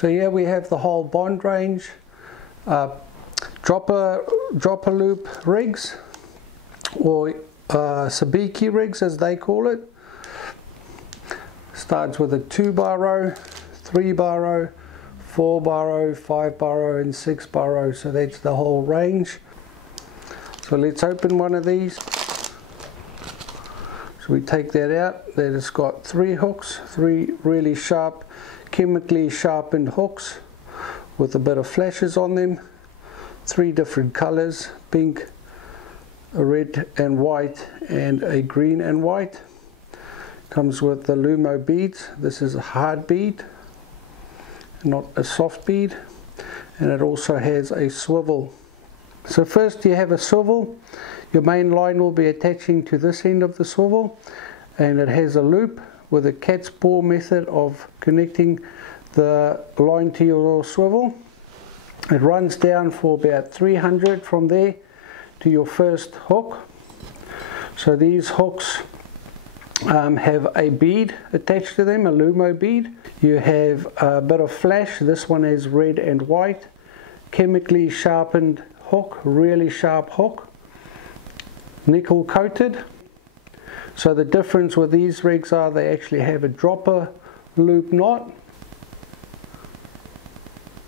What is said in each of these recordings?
So here we have the whole bond range, dropper loop rigs, or sabiki rigs as they call it. Starts with a 2-bar row, 3-bar row, 4-bar row, 5-bar row and 6-bar row. So that's the whole range. So let's open one of these. So we take that out. That has got 3 hooks, 3 really sharp, chemically sharpened hooks with a bit of flashes on them. 3 different colors: pink, a red and white, and a green and white. Comes with the Lumo beads. This is a hard bead, not a soft bead, and it also has a swivel. So first you have a swivel. Your main line will be attaching to this end of the swivel, and it has a loop with a cat's paw method of connecting the line to your swivel. It runs down for about 300 from there to your first hook. So these hooks have a bead attached to them, a Lumo bead. You have a bit of flash. This one is red and white, chemically sharpened hook, really sharp hook, nickel coated. So the difference with these rigs are they actually have a dropper loop knot.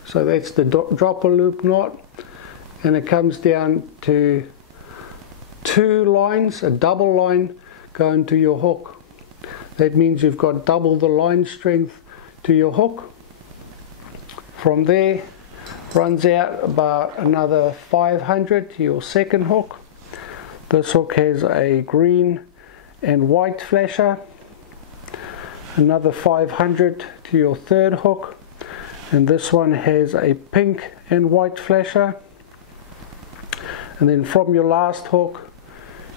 So that's the dropper loop knot, and it comes down to 2 lines, a double line going to your hook. That means you've got double the line strength to your hook. From there runs out about another 500 to your second hook. This hook has a green and white flasher. Another 500 to your third hook, and this one has a pink and white flasher. And then from your last hook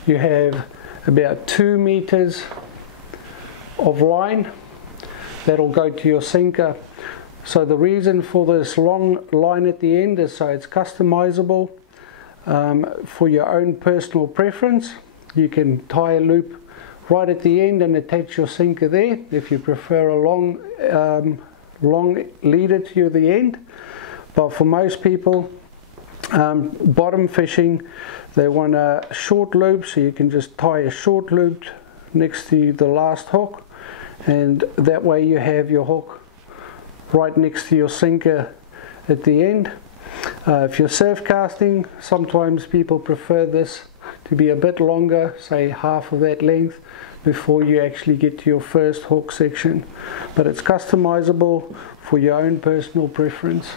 you have about 2 meters of line that'll go to your sinker. So the reason for this long line at the end is so it's customizable for your own personal preference. You can tie a loop right at the end and attach your sinker there if you prefer a long leader to the end. But for most people, bottom fishing, they want a short loop, so you can just tie a short loop next to the last hook, and that way you have your hook right next to your sinker at the end. If you're surf casting, sometimes people prefer this to be a bit longer, say half of that length, before you actually get to your first hook section. But it's customizable for your own personal preference.